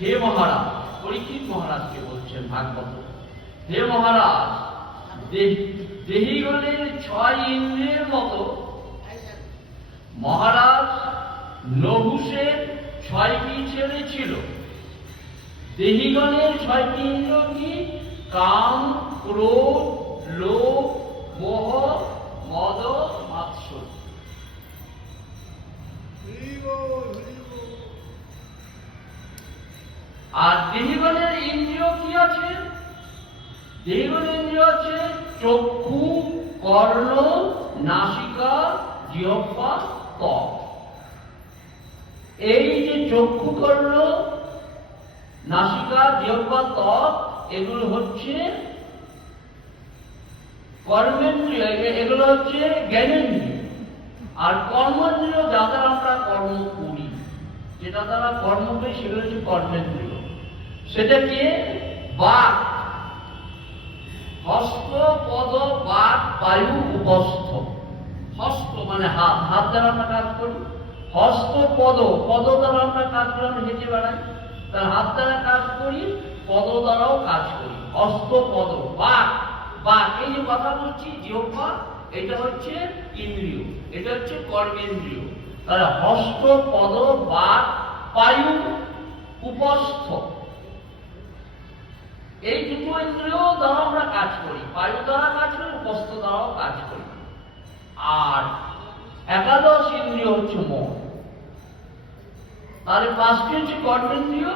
হে মহারাজ, পরীক্ষিত মহারাজকে বলছেন ভাগবত, হে মহারাজ, দেহিগণের 6 ইন্দ্রিয়ের মতো মহারাজ নহুষের 6টি ছেলে ছিল। দেহিগণের 6টি ইন্দ্রিয় কি? কাম, ক্রোধ, লোভ, মোহ, মদ, মাৎসর্য। আর দেহিগণের ইন্দ্রিয় কি আছে? দেহিগণের ইন্দ্রিয় আছে চক্ষু, কর্ণ, নাসিকা, জিহ্বা, ত্বক। এই যে চক্ষু, কর্ণ, নাসিকা, জিহ্বা, ত্বক, এগুলো হচ্ছে কর্মেন্দ্রিয়, এগুলো হচ্ছে জ্ঞানেন্দ্রিয়। আর কর্মেন্দ্রিয় যা দ্বারা আমরা কর্ম করি, যেটা দ্বারা কর্ম করি, সেগুলো হচ্ছে কর্মেন্দ্রিয়। সেটাকে বাক, হস্ত, পদ, বাক, বায়ু, উপস্থ। হস্ত মানে হাত, হাত দ্বারা আমরা কাজ করি। হস্ত, পদ, পদ দ্বারা আমরা কাজ করি, আমরা হেঁটে বেড়াই, তার হাত দ্বারা কাজ করি, পদ দ্বারাও কাজ করি। হস্ত, পদ, বাক, বাক, এই যে কথা বলছি, জিহ্বা, এটা হচ্ছে ইন্দ্রিয়, এটা হচ্ছে কর্মেন্দ্রিয়। তাহলে হস্ত, পদ, বাক, বায়ু, উপস্থ, এই দুটো ইন্দ্রিয় দ্বারা আমরা কাজ করি। বায়ু দ্বারা কাজ করি, উপস্থ দ্বারাও কাজ করি। আর একাদশ ইন্দ্রিয় হচ্ছে মন। তাহলে 5টি হচ্ছে কর্মেন্দ্রিয়,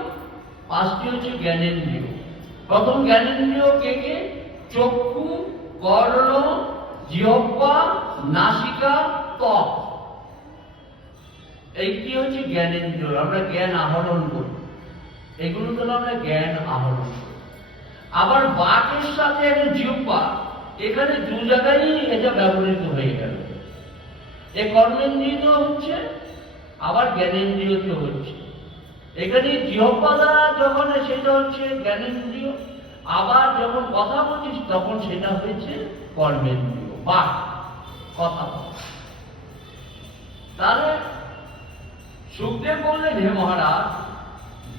5টি হচ্ছে জ্ঞানেন্দ্রিয়। প্রথম জ্ঞানেন্দ্রিয় কে কে? চক্ষু, কর্ণ, জিহ্বা, নাসিকা, ত্বক। এইটি হচ্ছে জ্ঞানেন্দ্রিয়, আমরা জ্ঞান আহরণ করি, এগুলো দ্বারা আমরা জ্ঞান আহরণ করি। আবার বাকের সাথে জিহ্বা, এখানে 2 জায়গায় এটা ব্যবহৃত হয়ে গেল। এই কর্মেন্দ্রিয় হচ্ছে, আবার জ্ঞানেন্দ্রিয় হচ্ছে। এখানে জিহ্বা দ্বারা যখন, সেটা হচ্ছে জ্ঞানেন্দ্রিয়, আবার যখন কথা বলছিস তখন সেটা হয়েছে কর্মেন্দ্রিয়, বাক, কথা বলা। তাহলে সুখদেব বললেন, হে মহারাজ,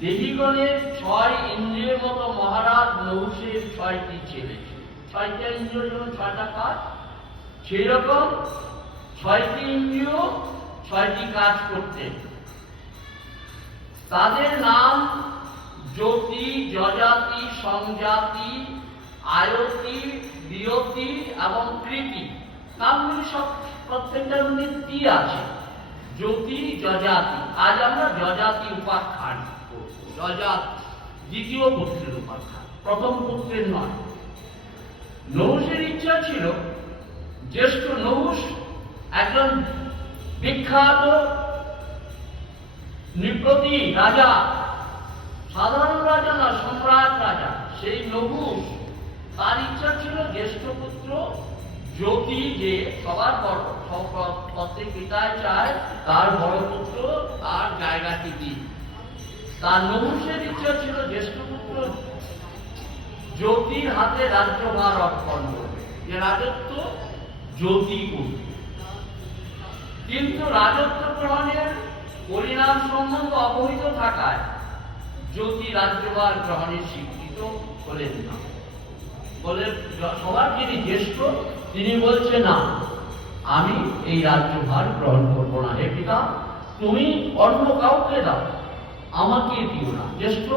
দেহিগণের 6 ইন্দ্রিয়ের মতো মহারাজ নহুষের 6টি ছেলে ছিল। 6টা ইন্দ্রিয় যেমন 6টা কাজ, সেই রকম 6টি ইন্দ্রিয় 6টি কাজ করতেন। তাদের নাম জ্যোতি, যজাতি, সংজাতি, আয়তি, বিয়তি এবং কৃতি। নামগুলি সব প্রত্যেকটার মধ্যে তি আছে। জ্যোতি, যজাতি। আজ আমরা যজাতি উপাখ্যান করব। যজাতি দ্বিতীয় পুত্রের উপাখ্যান, প্রথম পুত্রের নয়। নহুষের ইচ্ছা ছিল, জ্যেষ্ঠ নহুষ একজন বিখ্যাত নৃপতি রাজা, সাধারণ রাজা না, সম্রাট রাজা। সেই নহুষ, তার ইচ্ছা ছিল জ্যেষ্ঠ পুত্র জ্যোতি, যে সবার বড়, প্রত্যেক পিতায় চায় তার বড় পুত্র তার জায়গাটি দিন। তার নহুষের ইচ্ছা ছিল জ্যেষ্ঠ পুত্র জ্যোতির হাতে রাজ্যভার অর্পণ করবে, যে রাজত্ব জ্যোতি করবে। কিন্তু রাজত্ব গ্রহণের পরিণাম সম্বন্ধ অবহিত থাকায় জ্যোতি রাজ্যভার গ্রহণের স্বীকৃত হলেন না। বলে সবার যিনি জ্যেষ্ঠ, তিনি বলছে, না, আমি এই রাজ্যভার গ্রহণ করবো না। হে পিতা, তুমি অন্য কাউকে দাও, আমাকে দিও না। জ্যেষ্ঠ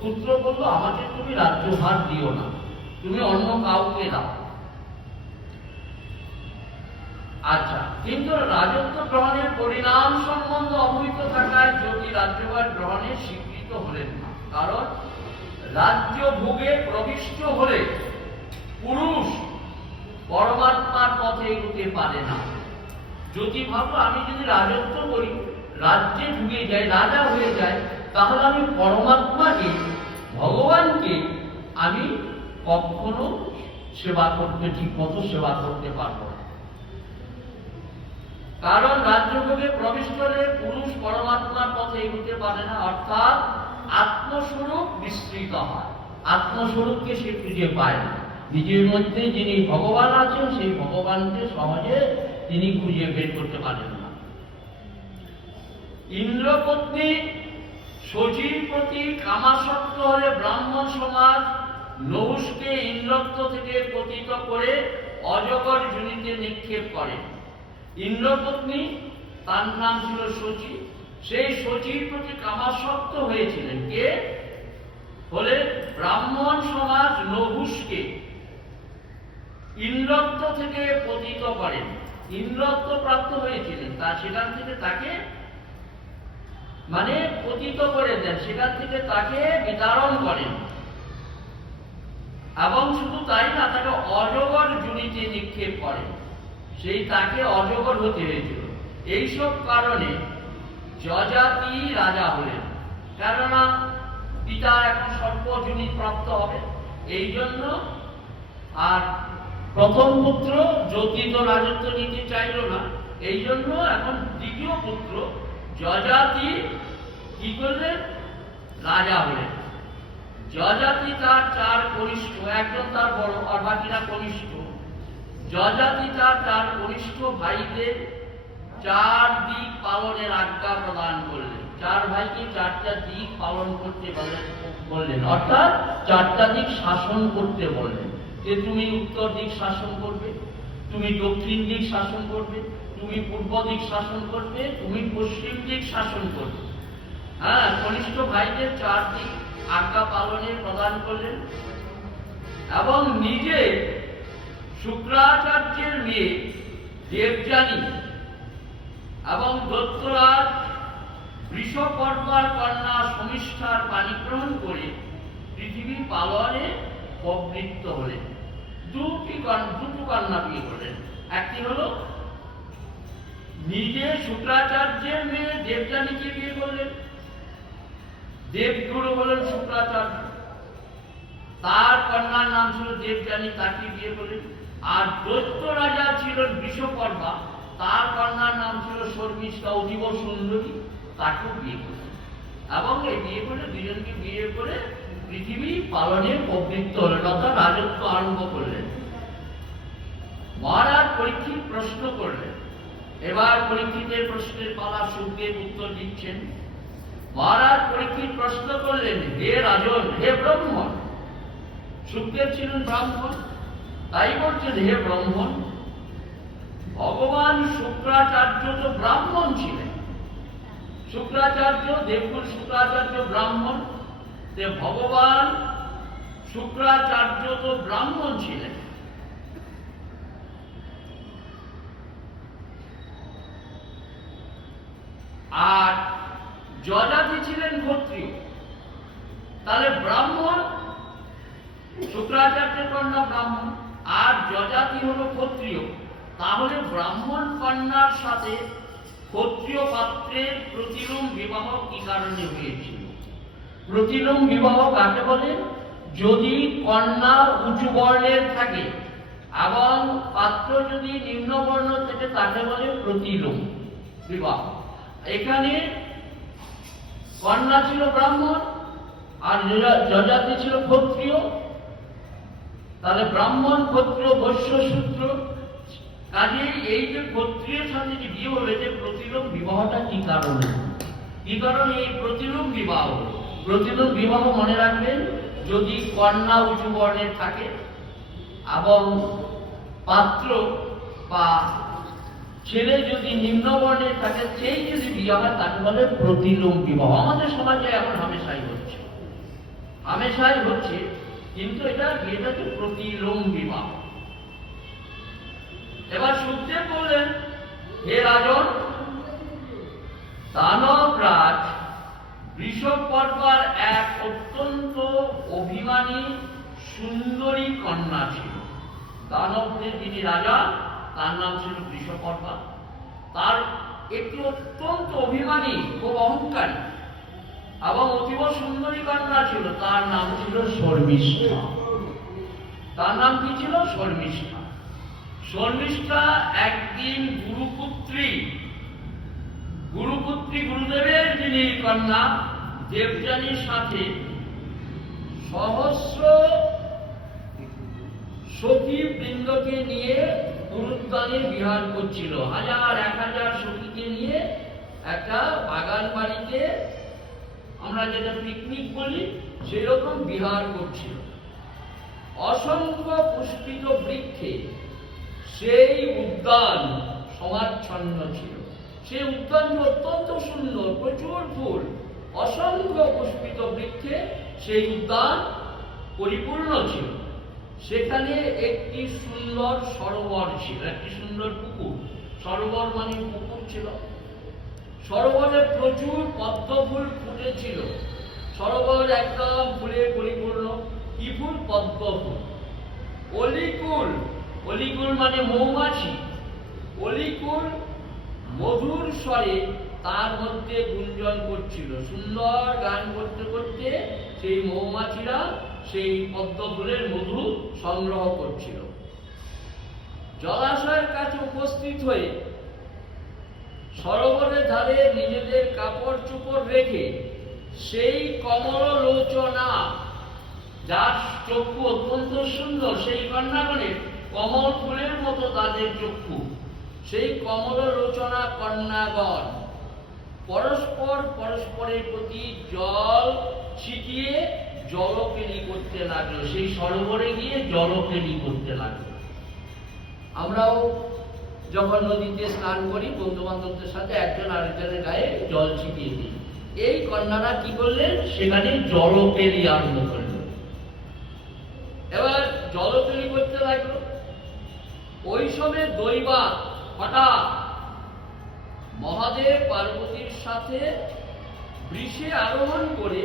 পুত্র বললো, আমাকে তুমি রাজ্যভার দিও না, তুমি অন্য কাউকে দাও। আচ্ছা, কিন্তু রাজত্ব গ্রহণের পরিণাম সম্বন্ধ অবহিত থাকায় জ্যোতি রাজ্যভার গ্রহণের স্বীকৃত হলেন না। কারণ রাজ্য ভোগে প্রবিষ্ট হলে পুরুষ পরমাত্মার পথে এগোতে পারে না। যদি ভাবো, আমি যদি রাজত্ব করি, রাজ্যে ঢুকে যাই, রাজা হয়ে যায়, তাহলে আমি পরমাত্মাকে, ভগবানকে আমি কখনো সেবা করতে, ঠিক মতো সেবা করতে পারবো না। কারণ রাজ্যভোগে প্রবেশ করে পুরুষ পরমাত্মার পথে এগোতে পারে না, অর্থাৎ আত্মস্বরূপ বিস্মৃত হয়, আত্মস্বরূপকে সে খুঁজে পায় না। নিজের মধ্যে যিনি ভগবান আছেন, সেই ভগবানকে সহজে তিনি খুঁজে বের করতে পারেন না। ইন্দ্রপত্নী শচীর প্রতি কামাসক্ত হলে ব্রাহ্মণ সমাজ নহুষকে ইন্দ্রত্ব থেকে পতিত করে অজগর যোনিতে নিক্ষেপ করে। ইন্দ্রপত্নী, তার নাম ছিল শচী, সেই শচীর প্রতি কামাসক্ত হয়েছিলেন কে? বলে ব্রাহ্মণ সমাজ নহুষকে ইন্দ্রত্ব থেকে পতিত করেন। ইন্দ্রত্ব প্রাপ্ত হয়েছিলেন, তা সেখান থেকে তাকে মানে পতিত করে দেন, সেখান থেকে তাকে বিতাড়ন করেন। এবং শুধু তাই না, তাকে অজগর যোনিতে নিক্ষেপ করেন, সেই তাকে অজগর হতে হয়েছিল। এইসব কারণে যযাতি রাজা হলেন, কেননা পিতা এখন সর্বজনী প্রাপ্ত হবে, এই জন্য। আর প্রথম পুত্র যতি তো রাজত্ব নিতে চাইল না, এই জন্য এখন দ্বিতীয় পুত্র যযাতি কি করলেন? রাজা হলেন। যযাতি তার 4 কনিষ্ঠ, একজন তার বড় আর বাকিরা কনিষ্ঠ। যযাতি তার 4 কনিষ্ঠ ভাইদের 4 দিক পালনের আজ্ঞা প্রদান করলেন। 4 ভাইকে 4টা দিক পালন করতে বললেন, অর্থাৎ 4টা দিক শাসন করতে বললেন, যে তুমি উত্তর দিক শাসন করবে, তুমি দক্ষিণ দিক শাসন করবে, তুমি পূর্ব দিক শাসন করবে, তুমি পশ্চিম দিক শাসন করবে। হ্যাঁ, কনিষ্ঠ ভাইদের 4 দিক আজ্ঞা পালনের প্রদান করলেন। এবং নিজে শুক্রাচার্যের মেয়ে দেবযানী এবং দত্তরাজ বৃষপর্বার কন্যা শমিষ্ঠার পাণিগ্রহণ করে পৃথিবী পালনে প্রবৃত্ত হলেন। দুটো কন্যা বিয়ে করলেন। একটি হলো নিজে শুক্রাচার্যের মেয়ে দেবযানীকে বিয়ে করলেন, দেবগুরু হলেন শুক্রাচার্য, তার কন্যার নাম ছিল দেবযানী, তাকে বিয়ে করলেন। আর দৈত্য রাজা ছিলেন বৃষপর্বা, তার কন্যার নাম ছিল শর্মিষ্ঠা, অতীব সুন্দরী, তাকেও বিয়ে করলেন। এবং এই বিয়ে করে দুজনকে বিয়ে করে পৃথিবী পালনে প্রবৃত্ত হলেন, অর্থাৎ রাজত্ব আরম্ভ করলেন। মহারাজ পরীক্ষিত প্রশ্ন করলেন। এবার পরীক্ষিতের প্রশ্নের পালা, সুখদেব উত্তর দিচ্ছেন। মহারাজ পরীক্ষিত প্রশ্ন করলেন, হে রাজন, হে ব্রাহ্মণ। সুখদেব ছিলেন ব্রাহ্মণ, তাই বলছেন, হে ব্রাহ্মণ, ভগবান শুক্রাচার্য তো ব্রাহ্মণ ছিলেন। শুক্রাচার্য, দেবগুরু শুক্রাচার্য ব্রাহ্মণ, যে ভগবান শুক্রাচার্য তো ব্রাহ্মণ ছিলেন। আর যযাতি ছিলেন ক্ষত্রিয়, তাহলে ব্রাহ্মণ, শুক্রাচার্যের কন্যা ব্রাহ্মণ আর যযাতি হলো ক্ষত্রিয়, তাহলে ব্রাহ্মণ কন্যার সাথে ক্ষত্রিয় পাত্রের প্রতিলোম বিবাহ কি কারণে হয়েছিল? প্রতিলোম বিবাহ কাকে বলে? যদি কন্যা উঁচু বর্ণের থাকে এবং পাত্র যদি নিম্ন বর্ণ থাকে, তাকে বলে প্রতিলোম বিবাহ। এখানে কন্যা ছিল ব্রাহ্মণ আর যযাতি ছিল ক্ষত্রিয়, তাহলে ব্রাহ্মণ ক্ষত্রিয় বৈশ্য সূত্র, কাজেই এই যে ক্ষত্রিয়ের সাথে যে বিয়ে হলে যে প্রতিলোম বিবাহটা কি কারণে? কি কারণে এই প্রতিলোম বিবাহ? প্রতিলোম বিবাহ মনে রাখবেন, যদি কন্যা উঁচু বর্ণের থাকে এবং পাত্র বা ছেলে যদি নিম্ন বর্ণের থাকে, সেই যদি বিয়ে হয় তাকে বলে প্রতিলোম বিবাহ। আমাদের সমাজে এখন হামেশাই হচ্ছে, কিন্তু এটা বিয়েটা হচ্ছে প্রতিলোম বিবাহ। এবার সুখদেব বললেন, হে রাজন, দানবরাজ বৃষপর্বার এক অত্যন্ত অভিমানী সুন্দরী কন্যা ছিল। দানবদের যিনি রাজা, তার নাম ছিল বৃষপর্বা। তার একটি অত্যন্ত অভিমানী, খুব অহংকারী এবং অতীব সুন্দরী কন্যা ছিল, তার নাম ছিল শর্মিষ্ঠা। তার নাম কি ছিল? শর্মিষ্ঠা। শর্মিষ্ঠা একদিন গুরুপুত্রী গুরুদেবের যিনি কন্যা দেবযানীর সাথে সহস্র সখী বৃন্দকে নিয়ে গুরুদ্বারে বিহার করছিল। 1000-1000 সখীকে নিয়ে একটা বাগান বাড়িতে আমরা যেটা পিকনিক বলি সেরকম বিহার করছিল। অসংখ্য পুষ্পিত বৃক্ষে সেই উদ্যান সমাচ্ছন্ন ছিল। সেই উদ্যানটি অত্যন্ত সুন্দর, প্রচুর ফুল, অসংখ্য পুষ্পিত বৃক্ষে সেই উদ্যান পরিপূর্ণ ছিল। সেখানে একটি সুন্দর সরোবর ছিল, একটি সুন্দর পুকুর। সরোবর মানে পুকুর ছিল। সরোবরে প্রচুর পদ্ম ফুল ফুটেছিল। সরোবর একদম ফুলে পরিপূর্ণ। কি ফুল? পদ্ম ফুল। অলিকুল, অলিকুল মানে মৌমাছি। অলিকুল মধুর স্বরে তার মধ্যে গুঞ্জন করছিল। সুন্দর গান করতে করতে সেই মৌমাছিরা সেই পদ্ম ফুলের মধু সংগ্রহ করছিল। জলাশয়ের কাছে উপস্থিত হয়ে সরোবরের ধারে নিজেদের কাপড় চোপড় রেখে সেই কমললোচনা, যার চক্ষু অত্যন্ত সুন্দর, সেই কন্যাগণের কমল ফুলের মতো তাদের চক্ষু, সেই কমললোচনা কন্যাগণ পরস্পর পরস্পরের প্রতি জল ছিটিয়ে জলকেলি করতে লাগলো। সেই সরোবরে গিয়ে জলকেলি করতে লাগলো। আমরাও যখন নদীতে স্নান করি বন্ধু বান্ধবদের সাথে একজন আরেকজনের গায়ে জল ছিটিয়ে দিই। এই কন্যারা কি করলেন? সেখানে জলকেলি আরম্ভ করলেন। এবার জলকেলি করতে লাগলো। ওই সময় দৈবাৎ হঠাৎ মহাদেব পার্বতীর সাথে বৃষে আরোহণ করে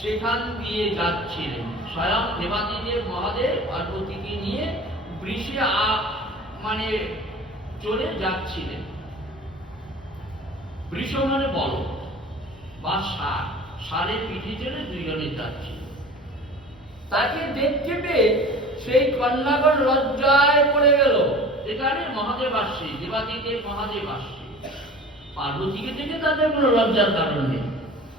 সেখান দিয়ে যাচ্ছিলেন। স্বয়ং দেবাদিদেব মহাদেব পার্বতীকে নিয়ে বৃষে মানে চলে যাচ্ছিলেন। বৃষ মানে বলদ বা ষাঁড়, ষাঁড়ের পিঠে চড়ে দুইজনে যাচ্ছিল। তাকে দেখতে পেয়ে সেই কন্যাগণ লজ্জায় পড়ে গেল। এখানে মহাদেব আসছে, দেবাদিদেব মহাদেব আসছে। পার্বতীকে দেখে তাদের কোনো লজ্জার কারণ নেই,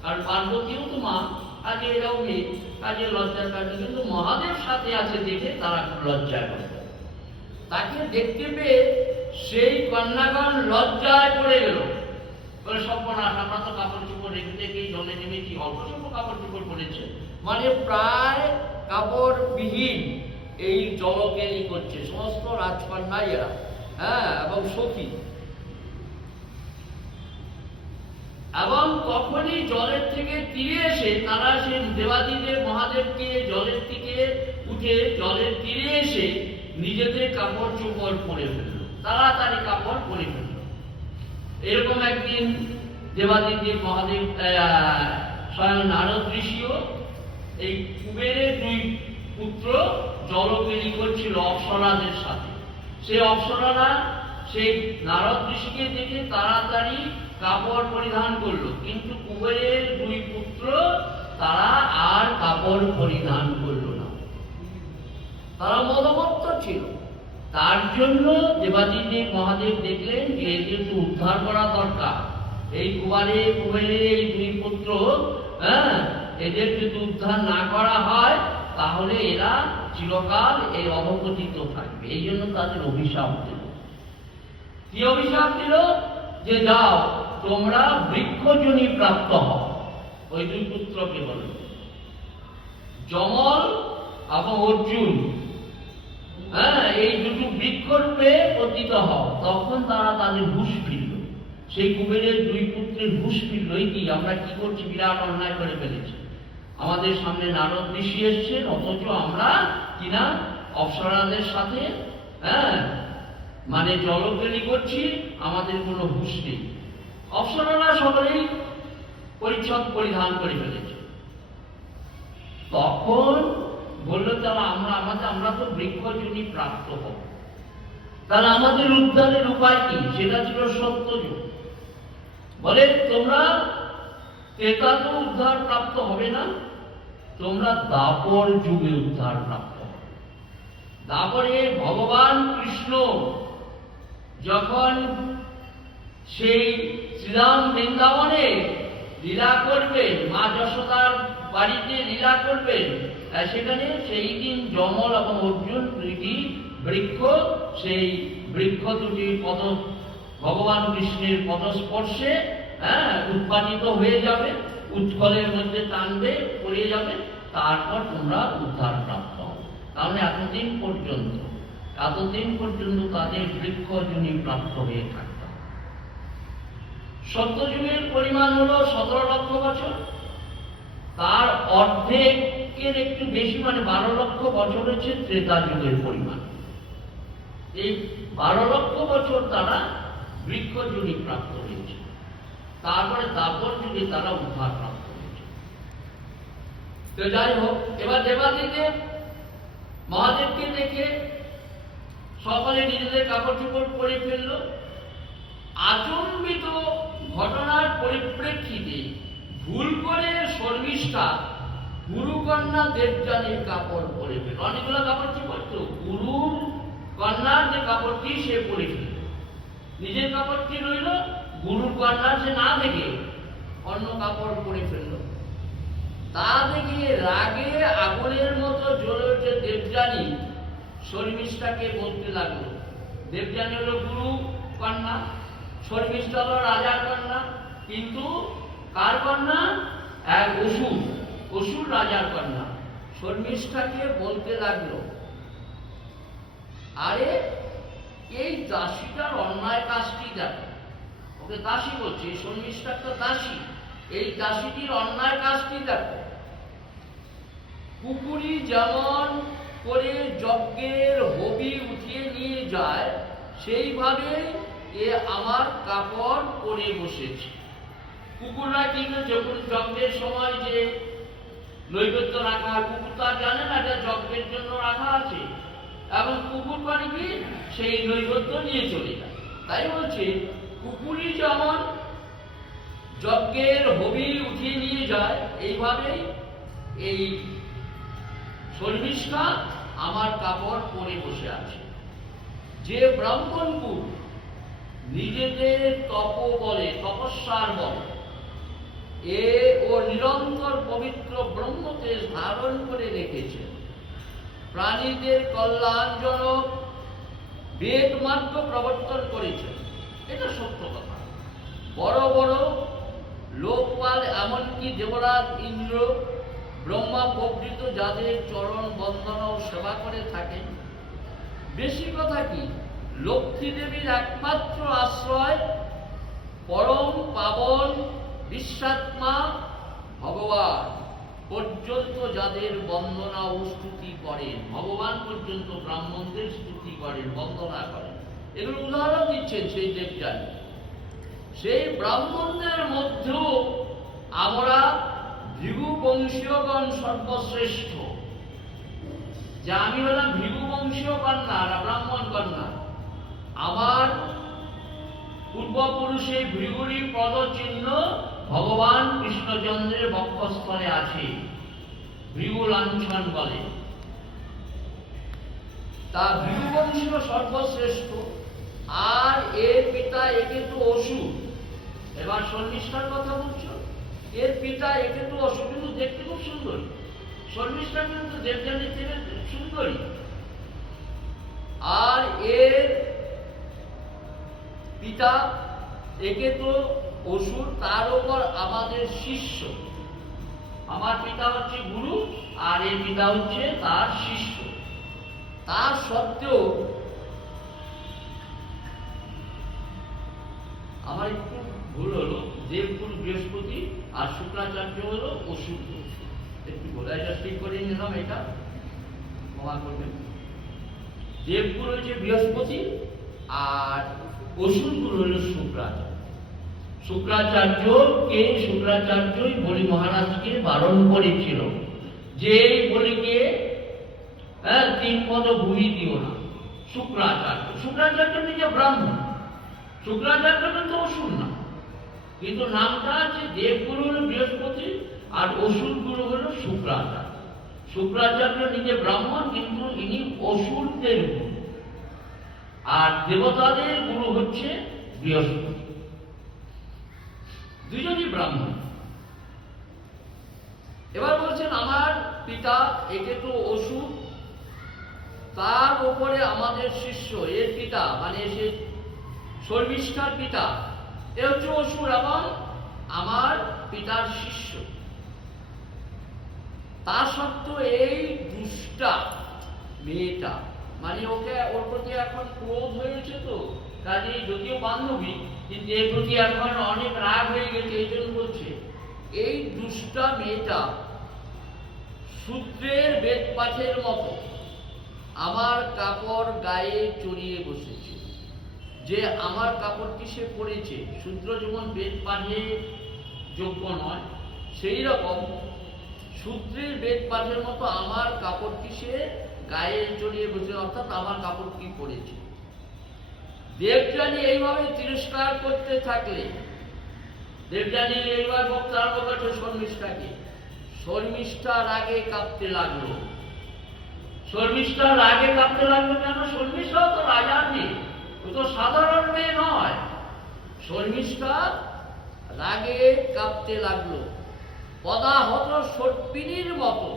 কারণ পার্বতীও তো মা, কাজে এরাও মেয়ে, কাজে লজ্জার কারণ। কিন্তু মহাদেব সাথে আছে দেখে তারা লজ্জায় পড়ে। তাকে দেখতে পেয়ে সেই কন্যাগণ লজ্জায় পড়ে গেল। সর্বনাশ, আমরা তো কাপড় চোপড় রেখে দেখেই জলে নেমেছি, অল্প স্বল্প কাপড় চোপড় পড়েছে, মানে প্রায় কাপড় বিহীন এই জলকেলি করছে সমস্ত রাজকন্যা এরা, হ্যাঁ, এবং সখী। এবং তখনই জলের থেকে তীরে এসে তারা সেই দেবাদিদেব মহাদেবকে জলের থেকে উঠে জলের তীরে এসে নিজেদের কাপড় চোপড় পরে ফেলল, তাড়াতাড়ি কাপড় পরে ফেলল। এরকম একদিন দেবাদিদেব মহাদেব স্বয়ং নারদ ঋষিও এই কুবেরের দুই পুত্র জলকেলি করছিল অপ্সরাদের সাথে। সেই অপ্সরারা সেই নারদ ঋষিকে দেখে তাড়াতাড়ি কাপড় পরিধান করলো, কিন্তু কুবেরের দুই পুত্র তারা আর কাপড় পরিধান করলো না। তারা মদমত্ত ছিল। তার জন্য দেবাদিদেব মহাদেব দেখলেন যে এদের তো উদ্ধার করা দরকার। এই কুবেরের এই দুই পুত্র, হ্যাঁ, এদের যদি উদ্ধার না করা হয় তাহলে এরা চিরকাল এই অবগতিত থাকবে। এই জন্য তাদের অভিশাপ দিল। কি অভিশাপ দিল? যে যাও তোমরা বৃক্ষজনী প্রাপ্ত হও। ওই দুই পুত্রকে বলল, যমল এবং অর্জুন, হ্যাঁ, এই দুটো বৃক্ষরূপে পতিত হও। তখন তারা তাদের হুঁশ ফিরল। সেই কুবেরের দুই পুত্রের হুঁশ ফিরল, এই কি আমরা কি করছি, বিরাট অন্যায় করে ফেলেছি। আমাদের সামনে নারদ ঋষি এসছেন, অথচ আমরা কিনা অপ্সরাদের সাথে, হ্যাঁ, মানে জলকেলি করছি, আমাদের কোনো হুঁশ নেই। অপ্সরারা সকলেই পরিচ্ছদ পরিধান করে ফেলেছে। তখন বললো তারা আমরা তো বৃক্ষজনী প্রাপ্ত হব, তাহলে আমাদের উদ্ধারের উপায় কি? সেটা ছিল সত্যযুগ। বলে তোমরা ত্রেতা তো উদ্ধার প্রাপ্ত হবে না, তোমরা দাপর যুগে উদ্ধার প্রাপ্ত হবে। দাপরে ভগবান কৃষ্ণ যখন সেই শ্রীরাম বৃন্দাবনে লীলা করবেন, মা যশোদার বাড়িতে লীলা করবেন, সেখানে সেই দিন যমল এবং অর্জুন দুইটি বৃক্ষ, সেই বৃক্ষ দুটি ভগবান কৃষ্ণের পদস্পর্শে, হ্যাঁ, উৎপাদিত হয়ে যাবে। উৎকলের মধ্যে টানবে, পড়ে যাবে, তারপর তোমরা উদ্ধার প্রাপ্ত হবে। তাহলে এতদিন পর্যন্ত তাদের বৃক্ষজনী প্রাপ্ত হয়ে থাকত। সত্যযুগের পরিমাণ হলো 17 লক্ষ বছর, তার অর্ধেকের একটু বেশি মানে 12 লক্ষ বছর হচ্ছে ত্রেতা যুগের পরিমাণ। এই 12 লক্ষ বছর তারা বৃক্ষজনী প্রাপ্ত হয়েছে, তারপরে দ্বাপর যুগে তারা উদ্ধার প্রাপ্ত হয়েছে। তো যাই হোক, এবার দেবাদিদেব মহাদেবকে দেখে সকলে নিজেদের কাপড় চোপড় পরে ফেলল। আচম্বিত ঘটনার পরিপ্রেক্ষিতে ভুল করে শর্মিষ্ঠা গুরুকন্যা দেবযানীর কাপড় পরে ফেলল। অনেকগুলো কাপড় চোপড় তো, গুরুর কন্যার যে কাপড়টি সে পরে ফেলল, নিজের কাপড়টি রইল, গুরুর কন্যার সে না দেখে অন্য কাপড় পরে ফেলল। তা দেখে রাগে আগুনের মতো জ্বলে উঠে দেবযানী শর্মিষ্ঠাকে বলতে লাগলো। দেবযানী হলো গুরু কন্যা, শর্মিষ্ঠা হলো রাজার কন্যা, কিন্তু কার কন্যা? এক অসুর রাজার কন্যা। শর্মিষ্ঠাকে বলতে লাগলো, আরে এই দাসীটার অন্যায় কাজটি দেখো। ওকে দাসী বলছে, শর্মিষ্ঠা তো দাসী, এই দাসীটির অন্যায় কাজটি দেখো। কুকুরি যেমন করে যজ্ঞের হবি উঠিয়ে নিয়ে যায়, সেইভাবে এ আমার কাপড় পরে বসেছে। কুকুররা কিন্তু যজ্ঞের সময় যে নৈবেদ্য রাখা হয়, কুকুর তা জানে না এটা যজ্ঞের জন্য রাখা আছে, এবং কুকুর করে কি সেই নৈবেদ্য নিয়ে চলে যায়। তাই বলছে কুকুরি যেমন যজ্ঞের হবি উঠিয়ে নিয়ে যায়, এইভাবেই এই শর্মিষ্ঠা আমার কাপড় পরে বসে আছে। যে ব্রাহ্মণকুল নিজেদের তপস্যার বলে ও নিরন্তর পবিত্র ব্রহ্মতেজ ধারণ করে রেখেছে, প্রাণীদের কল্যাণজনক বেদ মার্গ প্রবর্তন করেছে, এটা সত্য কথা। বড় বড় লোকপাল, এমনকি দেবরাজ ইন্দ্র, ব্রহ্মা প্রভৃত যাদের চরণ বন্দনা ও সেবা করে থাকেন। বেশি কথা কি, লক্ষ্মী দেবীর একমাত্র আশ্রয় পরম পাবন বিশ্বাত্মা ভগবান পর্যন্ত যাদের বন্দনা ও স্তুতি করেন, ভগবান পর্যন্ত ব্রাহ্মণদের স্তুতি করেন, বন্দনা করেন, এগুলো উদাহরণ দিচ্ছেন সেই দেবযানী। সেই ব্রাহ্মণদের মধ্যেও আমরা ভৃগু বংশীয়গণ সর্বশ্রেষ্ঠ। যে আমি হলাম ভৃগু বংশীয় কন্যা, ব্রাহ্মণ কন্যা। আমার পূর্বপুরুষের ভৃগুরী পদচিহ্ন ভগবান কৃষ্ণচন্দ্রের বক্ষস্থলে আছে, ভৃগু লাঞ্ছন বলে। তা ভৃগু বংশীয় সর্বশ্রেষ্ঠ, আর এর পিতা একে তো অসুর। এবার শর্মিষ্ঠার কথা বলছো, এর পিতা একে তো অসুর, কিন্তু দেখতে খুব সুন্দর। শর্মিষ্ঠা কিন্তু দেবযানীর থেকে সুন্দরী। আর এর পিতা একে তো অসুর, তার উপর আমাদের শিষ্য। আমার পিতা হচ্ছে গুরু, আর এর পিতা হচ্ছে তার শিষ্য। তার সত্ত্বেও আমার একটু ভুল হলো, দেবগুরু বৃহস্পতি আর শুক্রাচার্য হলো অসুর। একটু বলে এটা ঠিক করে নিলাম, এটা ক্ষমা করবেন। দেবগুরু হচ্ছে বৃহস্পতি আর অসুর গুরু হলো শুক্রাচার্য। শুক্রাচার্যই বলি মহারাজকে বারণ করেছিল যে বলিকে 3 পদ ভূমি দিও না। শুক্রাচার্য নিজে ব্রাহ্মণ, শুক্রাচার্য কিন্তু অসুর না, কিন্তু নামটা আছে দেবগুরু হলো বৃহস্পতি আর অসুর গুরু হলো শুক্রাচার্য। শুক্রাচার্য নিজে ব্রাহ্মণ, কিন্তু ইনি অসুরদের গুরু, আর দেবতাদের গুরু হচ্ছে বৃহস্পতি। দুজনই ব্রাহ্মণ। এবার বলছেন আমার পিতা একে তো অসুর, তার উপরে আমাদের শিষ্য, এর পিতা মানে সে শর্মিষ্ঠার পিতা এ হচ্ছে অসুর, এবং আমার পিতার শিষ্য। তা সত্ত্বেও এই দুষ্টা মেয়েটা, মানে ওর প্রতি এখন ক্রোধ হয়েছে, তো কাজে যদিও বান্ধবী কিন্তু এর প্রতি এখন অনেক রাগ হয়ে গেছে। এই জন্য বলছে এই দুষ্টা মেয়েটা শূদ্রের বেদ পাঠের মতো আমার কাপড় গায়ে চড়িয়ে বসেছে। যে আমার কাপড়টি সে পরেছে, শূদ্র যেমন বেদ পাঠে যোগ্য নয়, সেই রকম শূদ্রের বেদ পাঠের মতো আমার কাপড়টি সে গায়ে চড়িয়ে বসে, অর্থাৎ আমার কাপড়টি পরেছে। দেবযানী এইভাবে তিরস্কার করতে থাকলে, দেবযানী এইবার বক্তা আরম্ভ করছে শর্মিষ্ঠাকে। শর্মিষ্ঠা রাগে কাঁপতে লাগলো। শর্মিষ্ঠা রাগে কাঁপতে লাগলো কেন? শর্মিষ্ঠাও তো রাজার মেয়ে, ও তো সাধারণ মেয়ে নয়। শর্মিষ্ঠা রাগে কাঁপতে লাগলো। পদাহত সর্পিণীর মতো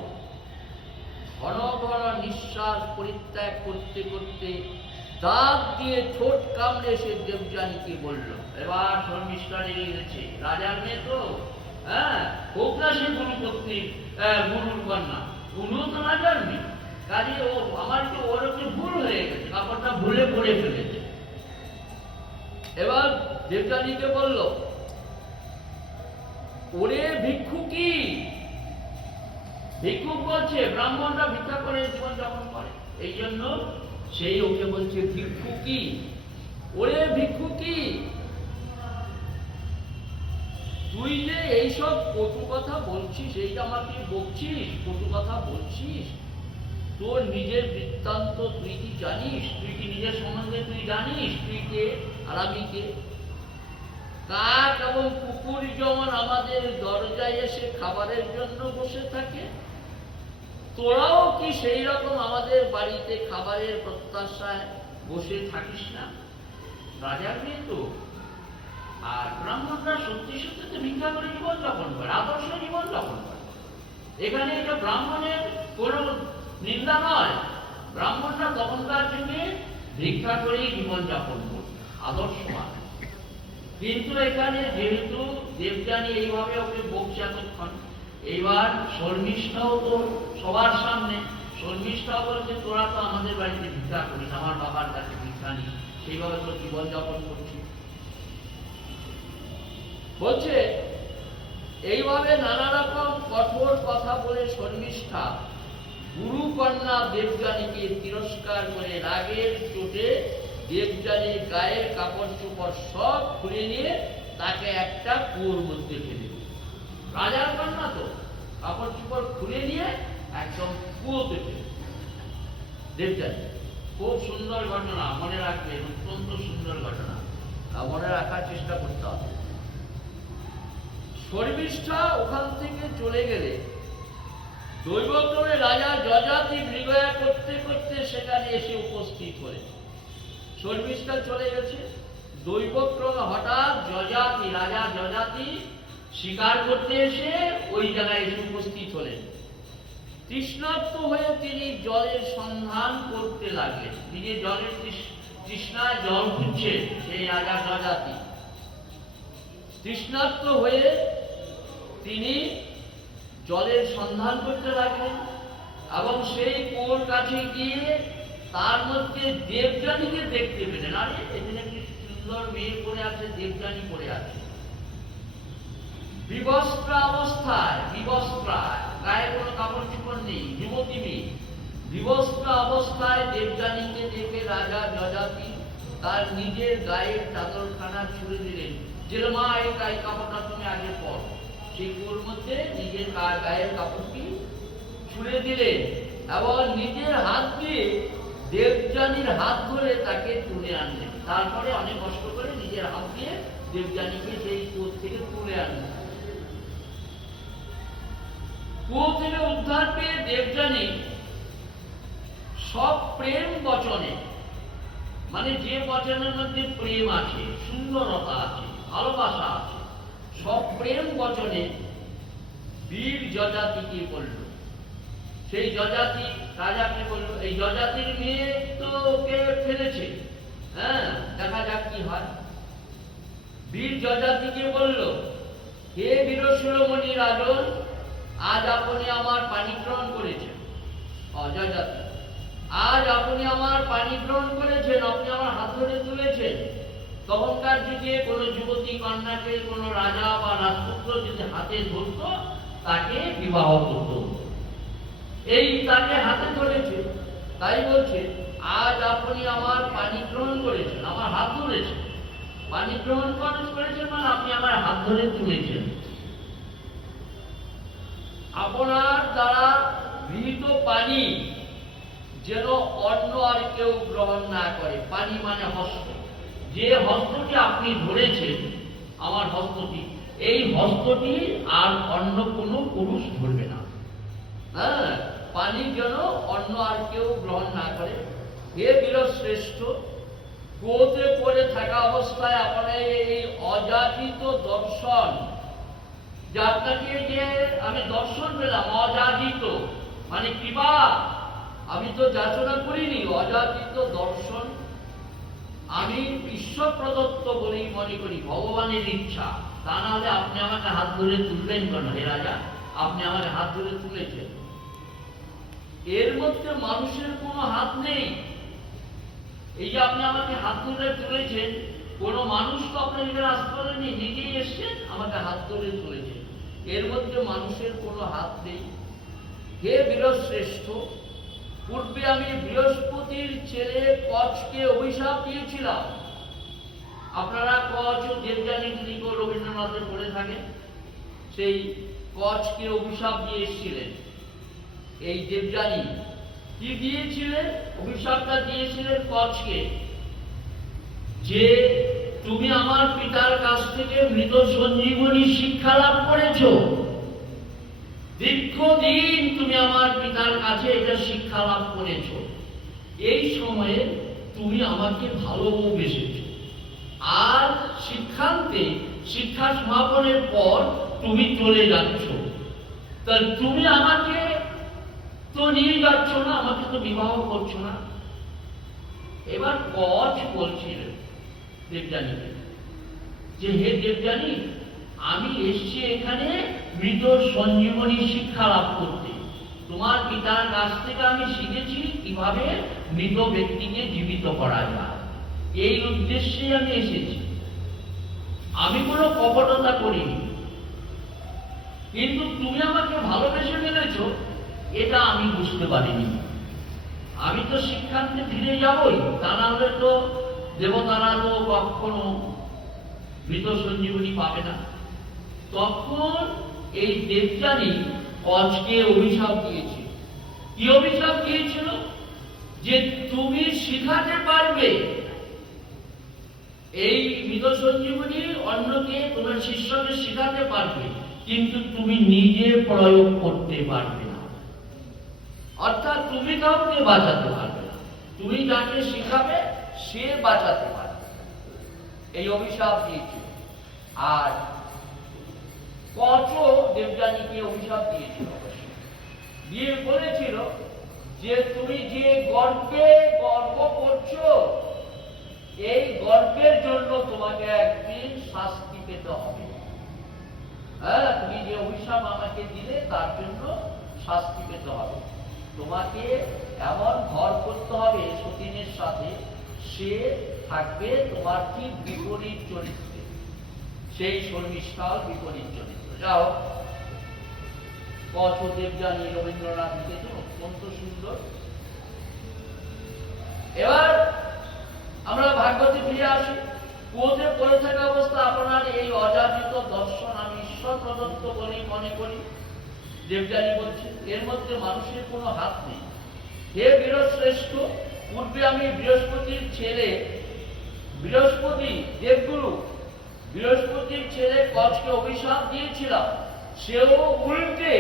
ঘন ঘন নিঃশ্বাস পরিত্যাগ করতে করতে দাঁত দিয়ে ঠোঁট কামড়ে সে দেবযানীকে বলল। এবার শর্মিষ্ঠা রেগে গেছে, রাজার মেয়ে তো, হোক না সে গুরুপত্নী, গুরুর কন্যা, উনিও তো রাজার মেয়ে। কাজে ও আমার তো ওর একটু ভুল হয়ে গেছে, কাপড়টা ভুলে পড়ে ফেলেছে। এবার দেবযানীকে বলল, ওরে ভিক্ষুকি। ভিক্ষুক বলছে ব্রাহ্মণরা ভিক্ষা করে জীবন যাপন করে, এই জন্য সেই ওকে বলছে ভিক্ষুকি। ওরে ভিক্ষুকি, তুই যে এইসব কটু কথা বলছিস, এইটা আমাকে বকছিস, কটু কথা বলছিস, তোর নিজের বৃত্তান্ত তুই কি জানিস? তুই কি নিজের সম্বন্ধে তুই জানিস তুই কে আর আমি কে? কাক এবং কুকুর যেমন আমাদের দরজায় এসে খাবারের জন্য বসে থাকে, তোরাও কি সেই রকম আমাদের বাড়িতে খাবারের প্রত্যাশায় বসে থাকিস না? রাজার মেয়ে তো। আর ব্রাহ্মণরা সত্যি সত্যি তো ভিক্ষা করে জীবন যাপন করে, আদর্শ জীবন যাপন করে। এখানে এটা ব্রাহ্মণের কোন নিন্দা নয়। ব্রাহ্মণরা তখনকার যুগে ভিক্ষা করেই জীবন যাপন করত, আদর্শবান। কিন্তু এখানে যেহেতু দেবযানী এইভাবে ওকে বকছে এতক্ষণ, এইবার শর্মিষ্ঠাও তো সবার সামনে, শর্মিষ্ঠাও বলছে তোরা তো আমাদের বাড়িতে ভিক্ষা করিস, আমার বাবার কাছে ভিক্ষা নিস, সেইভাবে তো জীবন যাপন করছিস। বলছে এইভাবে নানা রকম কঠোর কথা বলে শর্মিষ্ঠা গুরু কন্যা দেবযানীকে তিরস্কার করে রাগের চোটে দেবযানীর গায়ের কাপড় চোপড় সব খুলে নিয়ে তাকে একটা কুয়োর মধ্যে ফেলে দিল। রাজার কন্যা তো, কাপড় চোপড় খুলে নিয়ে একদম কুয়োতে ফেলে দেবযানী। খুব সুন্দর ঘটনা, মনে রাখবে, অত্যন্ত সুন্দর ঘটনা, মনে রাখার চেষ্টা করতে হবে। শর্মিষ্ঠা ওখান থেকে চলে গেলে দৈবক্রমে রাজা যযাতি মৃগয়া করতে করতে সেখানে এসে উপস্থিত হয়েছে। শর্মিষ্ঠা চলে গেছে, দৈবক্রমে হঠাৎ যযাতি, রাজা যযাতি শিকার করতে এসে ওই জায়গায় এসে উপস্থিত হলেন। তৃষ্ণার্ত হয়ে তিনি জলের সন্ধান করতে লাগলেন। নিজে জলের তৃষ্ণায় জল খুঁজছে সেই রাজা যযাতি। তৃষ্ণার্ত হয়ে তিনি জলের সন্ধান করতে লাগলেন এবং সেই কুয়োর কাছে গিয়ে তার মধ্যে দেবযানীকে দেখতে পেলেন। আরে এখানে একটি সুন্দর মেয়ে পড়ে আছে, দেবযানী পড়ে আছে বিবস্ত্রা অবস্থায়, বিবস্ত্রা, গায়ে কোনো কাপড় চোপড় নেই, যুবতী মেয়ে বিবস্ত্রা অবস্থায় দেবযানীকে দেখে রাজা যযাতি তার নিজের গায়ের চাদরখানা ছুড়ে দিলেন, যে মা এই কাপড়টা তুমি আগে পর। সেই কুয়োর মধ্যে নিজের গায়ের কাপড়টি ছুড়ে দিলেন এবং নিজের হাত দিয়ে দেবযানীর হাত ধরে তাকে তুলে আনলেন। তারপরে অনেক কষ্ট করে নিজের হাত দিয়ে দেবযানীকে সেই কুয়ো থেকে তুলে আনলেন। কুয়ো থেকে উদ্ধার পেয়ে দেবযানী সব প্রেম বচনে, মানে যে বচনের মধ্যে প্রেম আছে, সুন্দরতা আছে, ভালোবাসা আছে, সব প্রেম বচনে বীর যযাতিকে বলল। সেই যযাতি রাজাকে বলল, এই যযাতির মেয়ে তো ওকে ফেলেছে, দেখা যাক কি হয়। বীর যযাতিকে বলল, হে বীরশিরোমণি রাজন, আজ আপনি আমার পানি গ্রহণ করেছেন। অজয়জাত, আজ আপনি আমার পানি গ্রহণ করেছেন, আপনি আমার হাত ধরে তুলেছেন। তখনকার যুগে কোনো যুবতী কন্যাকে কোনো রাজা বা রাজপুত্র যদি হাতে ধরত, তাকে বিবাহ করত। এই তাকে হাতে ধরেছে, তাই বলছে আজ আপনি আমার পানি গ্রহণ করেছেন, আমার হাত ধরেছেন। পানি গ্রহণ করেছেন মানে আপনি আমার হাত ধরে তুলেছেন। আপনার দ্বারা গৃহীত পানি যেন অন্য আর কেউ গ্রহণ না করে। পানি মানে হস্ত, যে হস্তটি আপনি ধরেছেন, আমার হস্তটি, এই হস্তটি আর অন্য কোনো পুরুষ ধরবে না। হ্যাঁ, পানি যেন অন্য আর কেউ গ্রহণ না করে। হে বীরশ্রেষ্ঠ, ক্রোধে পড়ে থাকা অবস্থায় আপনার এই অযাচিত দর্শন, যে আপনাকে যে আমি দর্শন পেলাম, অযাচিত মানে কৃপা, আমি তো যাচনা করিনি, অযাচিত দর্শন আমি ঈশ্বর প্রদত্ত বলেই মনে করি, ভগবানের ইচ্ছা। তা না হলে আপনি আমাকে হাত ধরে তুলবেন কেন? হে রাজা, আপনি আমাকে হাত ধরে তুলেছেন। এর মধ্যে মানুষের কোনো হাত নেই। এই যে আপনি আমাকে হাত ধরে তুলেছেন, কোন মানুষ তো আপনার এখানে আসতে পারেনি, নিজেই এসছেন, আমাকে হাত ধরে তুলেছেন। এর মধ্যে মানুষের কোনো হাত নেই। হে বীরশ্রেষ্ঠ, পূর্বে আমি বৃহস্পতির ছেলে কচকে অভিশাপ দিয়েছিলাম। আপনারা কচ ও দেবযানী যদি কেউ রবীন্দ্রনাথের পড়ে থাকেন, সেই কচকে অভিশাপ দিয়ে এসেছিলেন। এই দেবযানী কি দিয়েছিলেন? অভিশাপটা দিয়েছিলেন কচকে, যে তুমি আমার পিতার কাছ থেকে মৃত সঞ্জীবনী শিক্ষা লাভ করেছ। দীর্ঘদিন তুমি আমার পিতার কাছে এটা শিক্ষা লাভ করেছ। এই সময়ে তুমি আমাকে ভালোবেসেছ। আর শিক্ষান্তে, শিক্ষা সমাপনের পর তুমি চলে যাচ্ছ। তা তুমি আমাকে তো নিয়ে যাচ্ছ না, আমাকে তো বিবাহ করছো না। এবার কচ বলছিলেন দেবযানীকে যে, হে দেবযানী, আমি এসছি এখানে মৃত সঞ্জীবনী শিক্ষা লাভ করতে। তোমার পিতার কাছ থেকে আমি শিখেছি কিভাবে মৃত ব্যক্তিকে জীবিত করা যায়। এই উদ্দেশ্যে আমি এসেছি, আমি কোনো কপটতা করিনি। কিন্তু তুমি আমাকে ভালোবেসে ফেলেছ, এটা আমি বুঝতে পারিনি। আমি তো শিক্ষান্তে ফিরে যাবই, তা না হলে তো দেবতারা তো কখনো মৃত সঞ্জীবনী পাবে না। তখন এই দেবযানী কচকে অভিশাপ দিয়েছিল। কি অভিশাপ দিয়েছিল? যে তুমি শিখাতে পারবে এই মৃত সঞ্জীবনী, অন্যকে, তোমার শিষ্যকে শিখাতে পারবে, কিন্তু তুমি নিজে প্রয়োগ করতে পারবে না। অর্থাৎ তুমি কাউকে বাঁচাতে পারবে না, তুমি যাকে শিখাবে সে বাঁচাতে পারবে। এই অভিশাপ দিয়েছিল। আর কচ দেবযানীকে অভিশাপ দিয়েছিল, দিয়ে বলেছিল যে তুমি যে গর্বে গর্ব করছো, এই গর্বের জন্য তোমাকে একদিন শাস্তি পেতে হবে। হ্যাঁ, তুমি যে অভিশাপ আমাকে দিলে তার জন্য শাস্তি পেতে হবে। তোমাকে এমন ঘর করতে হবে সতীনের সাথে, সে থাকবে তোমার ঠিক বিপরীত চরিত্রে, সেই শর্মিষ্ঠার বিপরীত চরিত্র। যাও, কচ দেবযানী রবীন্দ্রনাথ লিখেছেন, অত্যন্ত সুন্দর। এবার আমরা ভাগবতে ফিরে আসি। ক্রোধে পড়ে থাকা অবস্থা আপনার এই অযাচিত দর্শন আমি ঈশ্বর প্রদত্ত বলেই মনে করি, দেবযানী বলছে। এর মধ্যে মানুষের কোনো হাত নেই। হে বীরশ্রেষ্ঠ, পূর্বে আমি বৃহস্পতির ছেলে, বৃহস্পতি দেবগুরু বৃহস্পতির ছেলে কচকে অভিশাপ দিয়েছিলাম। সেও উল্টে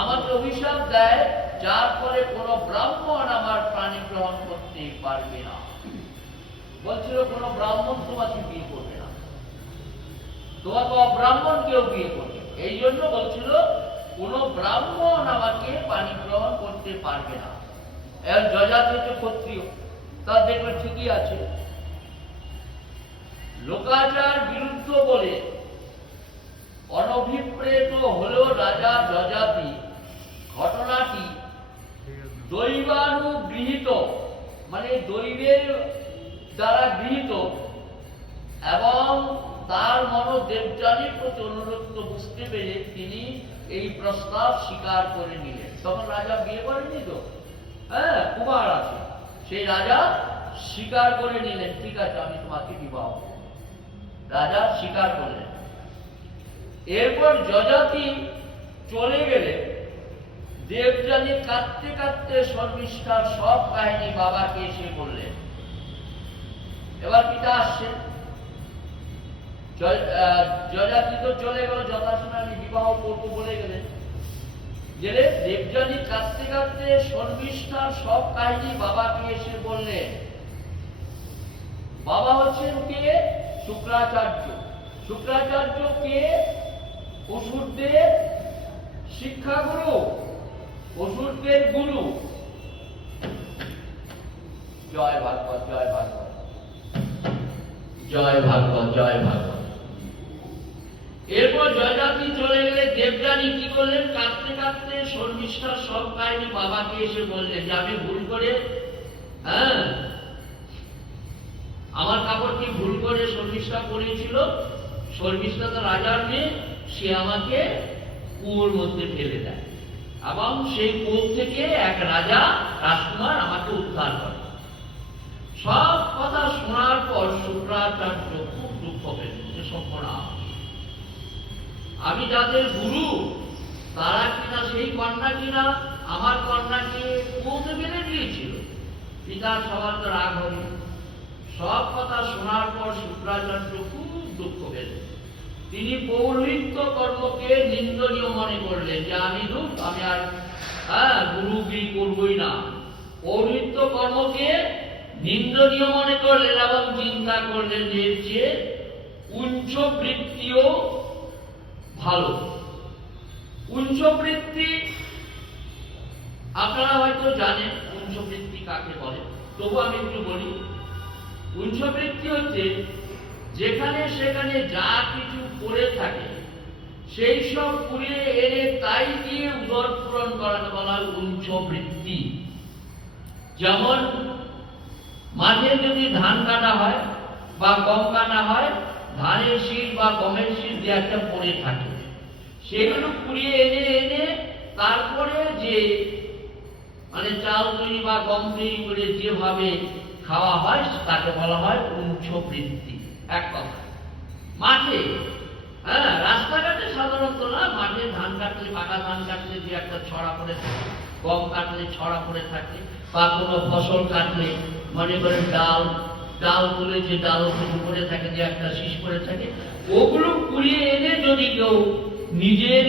আমাকে অভিশাপ দেয়, যার ফলে কোনো ব্রাহ্মণ আমার প্রাণী গ্রহণ করতে পারবে না। বলছিল কোনো ব্রাহ্মণ তোমাকে বিয়ে করবে না, তোমাকে অব্রাহ্মণ কেউ বিয়ে করবে। এই জন্য বলছিল কোনো ব্রাহ্মণ আমাকে পানি গ্রহণ করতে পারবে না। এর যজাতিতে ক্ষত্রিয়, তা দেখবে ঠিকই আছে। লোকাচার বিরুদ্ধ বলে অনভিপ্রেত হলো রাজা যযাতি। ঘটনাটি দৈবানুগৃহীত, মানে দৈবের দ্বারা গৃহীত, এবং তার মন দেবযানীর প্রতি অনুরক্ত বুঝতে পেরে তিনি এই প্রস্তাব স্বীকার করে নিলেন। তখন রাজা বিয়ে করেনি তো, হ্যাঁ, কুমার আছে, সেই রাজা স্বীকার করে নিলেন, ঠিক আছে আমি তোমাকে বিবাহ করব। রাজা স্বীকার করলেন। এরপর যযাতি চলে গেলে দেবযানী কাঁদতে কাঁদতে শর্মিষ্ঠার সব কাহিনী বাবাকে এসে বললেন। এবার পিতা আসছেন, যযাতি তো চলে গেল, যথাসময়ে আমি বিবাহ করবো বলে গেলেন। গেলে দেবযানী কাঁদতে কাঁদতে শর্মিষ্ঠার সব কাহিনী বাবাকে এসে বললেন। বাবা হচ্ছেন কে? শুক্রাচার্য। শুক্রাচার্য কে? অসুরদের শিক্ষাগুরু, অসুরদের গুরু। জয় ভাগবত, জয় ভাগবত, জয় ভাগবত, জয় ভাগবত। এরপর যযাতি চলে গেলে দেবযানী কি করলেন? কাঁদতে কাঁদতে শর্মিষ্ঠার সব কাহিনী বাবাকে এসে বললেন যে আমি ভুল করে, হ্যাঁ, আমার কাপড় কি ভুল করে শর্মিষ্ঠা পরিয়েছিল। শর্মিষ্ঠা তো রাজার মেয়ে, সে আমাকে কুয়োর মধ্যে ফেলে দেয় এবং সেই কুয়ো থেকে এক রাজা রাজকুমার আমাকে উদ্ধার করে। সব কথা শোনার পর শুক্রাচার্য খুব দুঃখ পেলেন যে সর্বনাশ, আমি যাদের গুরু তারা কিনা সেই কন্যা কিনা আমার কন্যাকে কুয়োতে ফেলে দিয়েছিল। পিতার সবার তো রাগ হল। সব কথা শোনার পর শুক্রাচার্য খুব দুঃখ পেলেন। তিনি পৌরোহিত্য কর্মকে নিন্দনীয় মনে করলেন যে আমি আর গুরুগিরি করবই না। পৌরোহিত্য কর্মকে নিন্দনীয় মনে করলেন এবং চিন্তা করলেন যে এর চেয়ে উঞ্চবৃত্তিও ভালো। উঞ্চবৃত্তি আপনারা হয়তো জানেন উঞ্চবৃত্তি কাকে বলে, তবু আমি একটু বলি। উঞ্চবৃত্তি হচ্ছে যেখানে সেখানে যা কিছু পড়ে থাকে সেই সব কুড়িয়ে এনে তাই দিয়ে উদর পূরণ করাকে বলা হয় উঞ্চবৃত্তি। যেমন মাঠে যদি ধান কাটা হয় বা গম কাটা হয়, ধানের শীষ বা গমের শীষ যে একটা পড়ে থাকে, সেগুলো কুড়িয়ে এনে এনে তারপরে যে মানে চাল তৈরি বা গম তৈরি করে যেভাবে খাওয়া হয় তাকে বলা হয় উঞ্চবৃত্তি। এক কথা মাঠে, হ্যাঁ, রাস্তাঘাটে সাধারণত না, মাঠে ধান কাটলে, পাকা ধান কাটলে যে একটা ছড়া পড়ে থাকে, গম কাটলে ছড়া পড়ে থাকে, বা কোনো ফসল কাটলে মনে করেন ডাল তুলে যে ডাল পড়ে থাকে যে একটা শীষ পড়ে থাকে, ওগুলো কুড়িয়ে এনে যদি কেউ নিজের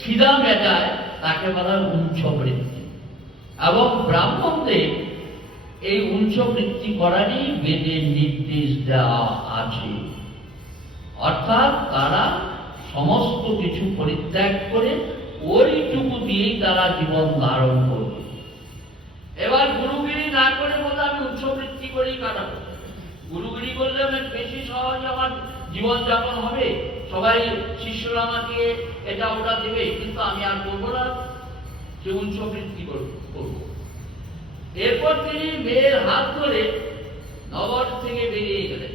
খিদা মেটায় তাকে বলা হয় উঞ্চবৃত্তি। এবং ব্রাহ্মণদের এই উঞ্চবৃত্তি করারই বেদের নির্দেশ দেওয়া আছে। অর্থাৎ তারা সমস্ত কিছু পরিত্যাগ করে ওইটুকু দিয়েই তারা জীবন ধারণ করবে। এবার গুরুগিরি না করে বলে আমি উচ্চবৃত্তি করেই কাটাবো। গুরুগিরি করলে বেশি সহজে আমার জীবন যাপন হবে, সবাই শিষ্যরা আমাকে এটা ওটা দেবে, কিন্তু আমি আর করবো না, সে উচ্চবৃত্তি করবো। এরপর তিনি মেয়ের হাত ধরে নগর থেকে বেরিয়ে গেলেন।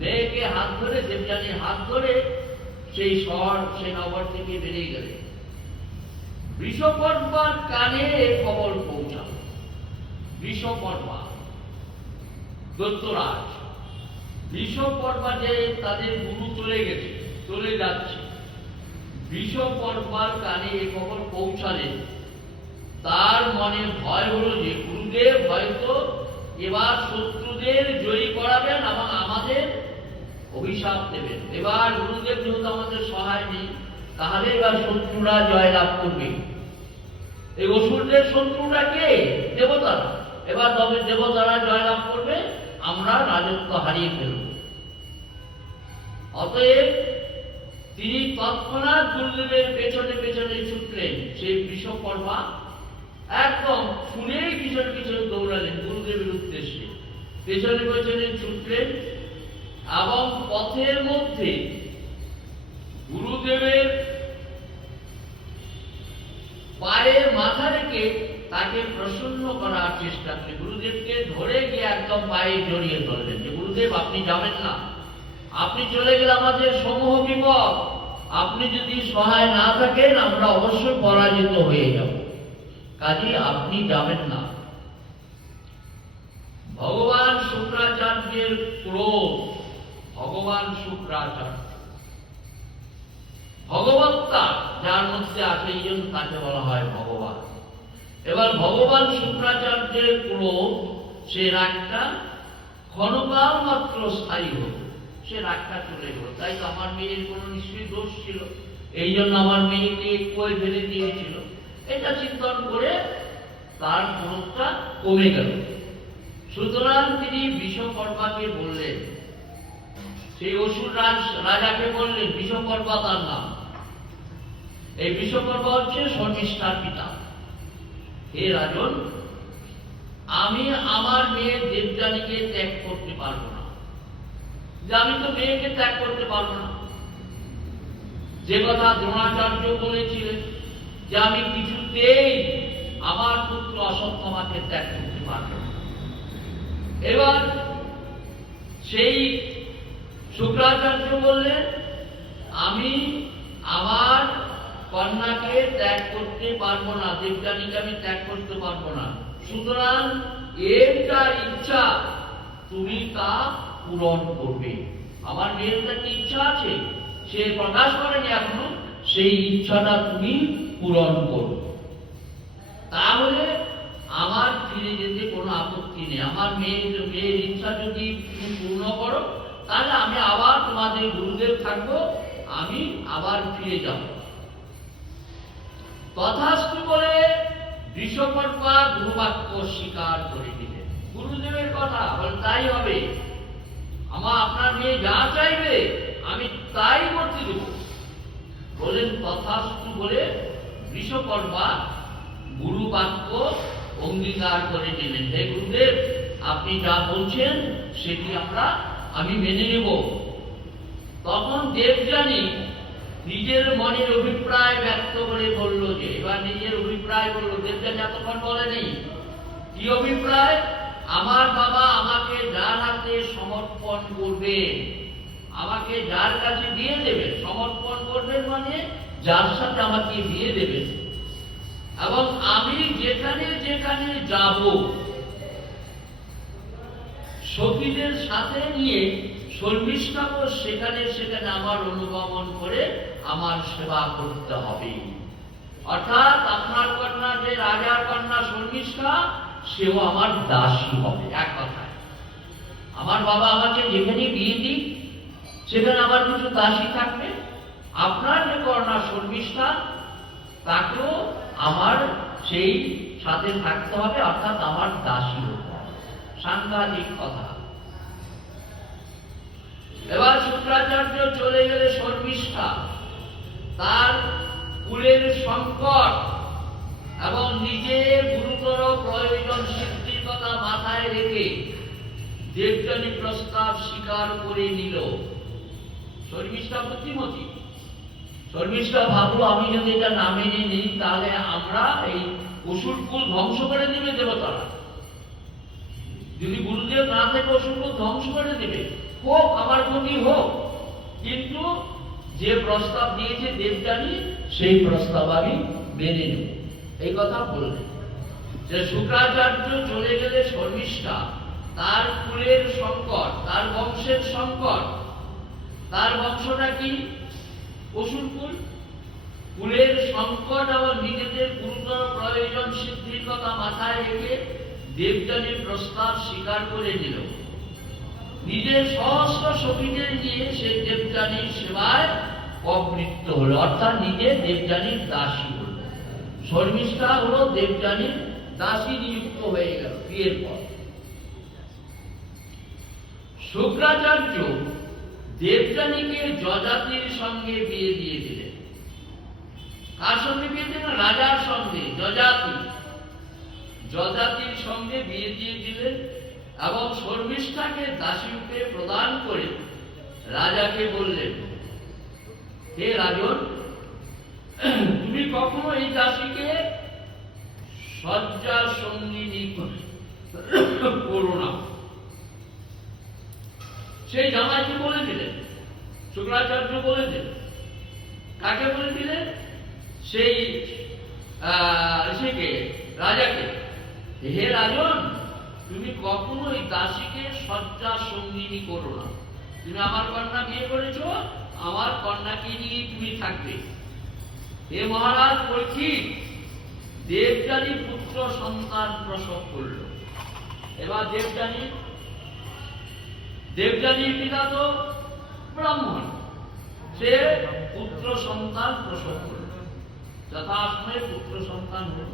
মেয়েকে হাত ধরে, দেবযানীর হাত ধরে সেই শহর, সেই নগর থেকে বেরিয়ে গেলেন। বৃষপর্বার কানে খবর পৌঁছাল। বৃষপর্বা দৈত্যরাজ, বৃষপর্বা যে তাদের গুরু চলে যাচ্ছে, বৃষপর্বার কানে এ খবর পৌঁছালেন। তার মনে ভয় হলো যে গুরুদেব হয়তো এবার শত্রুদের জয়ী করাবেন এবং আমাদের অভিশাপ দেবেন। এবার গুরুদেব যেহেতু আমাদের সহায় নেই, তাহলে এবার শত্রুরা জয়লাভ করবে। এই অসুরদের শত্রুরা কে? দেবতারা। এবার তবে দেবতারা জয়লাভ করবে, আমরা রাজত্ব হারিয়ে ফেলব। অতএব তিনি তৎক্ষণাৎ গুরুদেবের পেছনে পেছনে ছুটলেন। সেই বৃষপর্বা একদম শুনেই পিছনে পিছনে দৌড়ালেন গুরুদেবের উদ্দেশ্যে, পেছনে পেছনে ছুটলেন এবং পথের মধ্যে গুরুদেবের পায়ের মাথা রেখে তাকে প্রসন্ন করার চেষ্টা করে গুরুদেবকে ধরে গিয়ে একদম পায়ে জড়িয়ে ধরলেন যে গুরুদেব আপনি যাবেন না, আপনি চলে গেলে আমাদের সমূহ বিপদ, আপনি যদি সহায় না থাকেন আমরা অবশ্যই পরাজিত হয়ে যাব, কাজে আপনি যাবেন না। ভগবান শুক্রাচার্যের ক্রোধ, ভগবান শুক্রাচার্য ভগবত্তা যার মধ্যে আছে, এই জন্য তাকে বলা হয় ভগবান। এবার ভগবান শুক্রাচার্যের ক্রোধ, সে রাগটা ক্ষণকাল মাত্র স্থায়ী হল, সে রাগটা চলে গেল। তাই তো আমার মেয়ের কোনো নিশ্চয়ই দোষ ছিল, এই জন্য আমার মেয়েকে কই ফেলে দিয়েছিল, এটা চিন্তন করে তার ক্রোধটা কমে গেল। সুতরাং তিনি বিষপর্বাকে বললেন, সেই অসুর রাজাকে বললেন, বিষপর্বা তার নাম, এই বিষপর্বা হচ্ছে শর্মিষ্ঠার পিতা। হে রাজন, আমি আমার মেয়ে দেবযানীকে ত্যাগ করতে পারবো না, যে আমি তো মেয়েকে ত্যাগ করতে পারবো না। যে কথা দ্রোণাচার্য বলেছিলেন যে আমি কিছুতেই আমার পুত্র অশ্বত্থামাকে ত্যাগ করতে পারবো না। এবার সেই শুক্রাচার্য বললেন, আমি আমার কন্যাকে ত্যাগ করতে পারবো না, দেবযানীকে আমি ত্যাগ করতে পারবো না, সুতরাং এর যা ইচ্ছা তুমি তা পূরণ করবে। আমার মেয়ের একটা ইচ্ছা আছে, সে প্রকাশ করেনি এখনো, সেই ইচ্ছাটা তুমি পূরণ করো, তাহলে আমার ফিরে যেতে কোনো আপত্তি নেই। আমার মেয়ের ইচ্ছা যদি তুমি পূর্ণ করো, তাহলে আমি আবার তোমাদের গুরুদেব থাকবো, আমি আবার ফিরে যাব। তথাস্তু বলে বিষপর্বা গুরুবাক্য স্বীকার করে দিলেন। গুরুদেবের কথা বলে তাই হবে, আপনার মেয়ে যা চাইবে আমি তাই করতে দেব। বলেন তথাস্তু বলে বিষপর্বা গুরুবাক্য অঙ্গীকার করে দিলেন। হে গুরুদেব, আপনি যা বলছেন সেটি আমি মেনে নেব। তখন দেবযানী নিজের মনের অভিপ্রায় ব্যক্ত করে বলল, যে এবার নিজের অভিপ্রায় বলল, দেবযানী এতক্ষণ বলেনি কি অভিপ্রায়, আমার বাবা আমাকে যার হাতে সমর্পণ করবে, আমাকে যার কাছে দিয়ে দেবেন, সমর্পণ করবেন মানে যার সাথে আমাকে দিয়ে দেবেন, এবং আমি যেখানে যেখানে যাব সখীদের সাথে নিয়ে শর্মিষ্ঠাকে সেখানে সেখানে আমার অনুগমন করে আমার সেবা করতে হবে। অর্থাৎ আপনার কন্যা, যে রাজার কন্যা শর্মিষ্ঠা, সেও আমার দাসী হবে। এক কথায় আমার বাবা আমাকে যেখানে বিয়ে দিক সেখানে আমার কিছু দাসী থাকবে, আপনার যে কন্যা শর্মিষ্ঠা তাকেও আমার সেই সাথে থাকতে হবে, অর্থাৎ আমার দাসী হতে হবে। সাংঘাতিক কথা। এবার শুক্রাচার্য চলে গেলে শর্মিষ্ঠা তার কুলের সংকট এবং নিজের গুরুতর প্রয়োজন সিদ্ধির কথা মাথায় রেখে দেবযানী প্রস্তাব স্বীকার করে নিল। শর্মিষ্ঠা বুদ্ধিমতী, শর্মিষ্ঠা ভাবলো আমি যদি এটা না মেনে নিই তাহলে আমরা এই অসুর কুল ধ্বংস করে দেবে দেবতারা, যদি গুরুদেব না থেকে অসুর কুল ধ্বংস করে দেবে, হোক আমার ক্ষতি হোক, কিন্তু যে প্রস্তাব দিয়েছে দেবযানী সেই প্রস্তাব আমি মেনে নেব, এই কথা বললেন। যে শুক্রাচার্য চলে গেলে শর্মিষ্ঠা তার কুলের সংকট, তার বংশের সংকট, তার বংশটা কি অসুর কুল, কুলের সংকট এবং নিজেদের গুরুতর প্রয়োজন সিদ্ধির কথা মাথায় রেখে দেবযানীর প্রস্তাব স্বীকার করে নিল। নিজের সহস্র সখীদের নিয়ে সে দেবযানীর সেবায় প্রবৃত্ত হলো, অর্থাৎ নিজে দেবযানীর দাসী হল। শর্মিষ্ঠা হলো দেবযানীর দাসী নিযুক্ত হয়ে গেল বিয়ের পর। শুক্রাচার্য দেবযানীকে যজাতির সঙ্গে বিয়ে দিয়ে দিলেন। কার সঙ্গে বিয়ে দিলেন? রাজার সঙ্গে। যজাতির সঙ্গে বিয়ে দিয়ে দিলেন এবং শর্মিষ্ঠাকে দাসী রূপে প্রদান করে রাজাকে বললেন, হে রাজন, তুমি কখনো এই দাসীকে শয্যা সঙ্গিনী করো না। সেই জামাইকে বলে দিলেন, শুক্রাচার্য বলে দিলেন। কাকে বলে দিলেন? সেই রাজাকে। হে রাজন, তুমি কখনো এই দাসীকে শয্যা সঙ্গিনী করো না। তুমি আমার কন্যা বিয়ে করেছো, আমার কন্যাকে নিয়ে তুমি থাকবে। হে মহারাজ পরীক্ষিত, দেবযানী পুত্র সন্তান প্রসব করল। এবার দেবযানীর পিতা তো ব্রাহ্মণ, সে পুত্র সন্তান প্রসব করল। যথাসময়ে পুত্র সন্তান হল।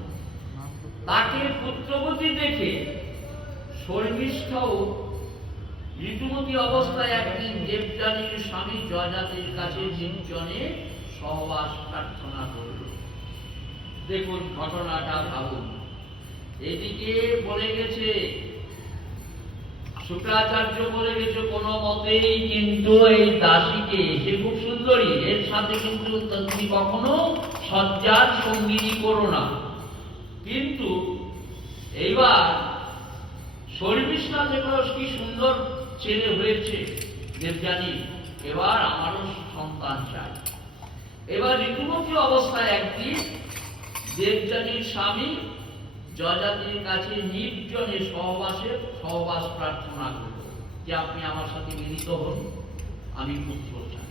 তাকে পুত্রবতী দেখে শর্মিষ্ঠাও ঋতুমতী অবস্থায় একদিন দেবযানীর স্বামী জয়জাতির কাছে নির্জনে সহবাস প্রার্থনা করল। দেখুন ঘটনাটা ভাবুন। এদিকে বলে গেছে, শুক্রাচার্য বলে গেছে কোনো মতেই কিন্তু এই দাসীকে, সে খুব সুন্দরী, এর সাথে কিন্তু তুমি কখনো শয্যার সঙ্গিনী করো না। কিন্তু এইবার শর্মিষ্ঠা দেখলো কি সুন্দর ছেলে হয়েছে দেবযানী, এবার আমারও সন্তান চাই। এবার ঋতুমতী অবস্থায় একদিন দেবযানীর স্বামী জয়জাতির কাছে নির্জনে সহবাস প্রার্থনা করল যে আপনি আমার সাথে মিলিত হন, আমি পুত্র চাই।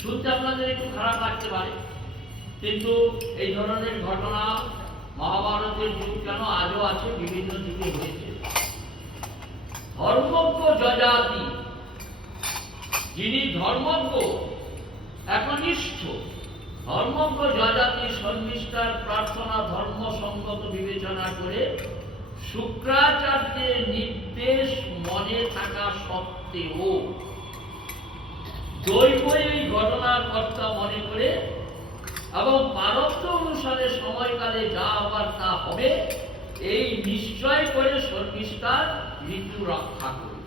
শুনতে আপনাদের একটু খারাপ লাগতে পারে, কিন্তু এই ধরনের ঘটনা মহাভারতের যুগ কেন আজও আছে, বিভিন্ন যুগে হয়েছে। ধর্মজ্ঞ জয়জাতি, যিনি ধর্মজ্ঞ একনিষ্ঠ, ধর্মজ্ঞ জয়জাতি শর্মিষ্ঠার প্রার্থনা ধর্মসঙ্গত বিবেচনা করে শুক্রাচার্যের নির্দেশ মনে থাকা সত্ত্বেও দৈব এই ঘটনার কর্তা মনে করে এবং পারস্য অনুসারে সময়কালে যা হবার তা হবে এই নিশ্চয় করে শর্মিষ্ঠার ঋতু রক্ষা করবে।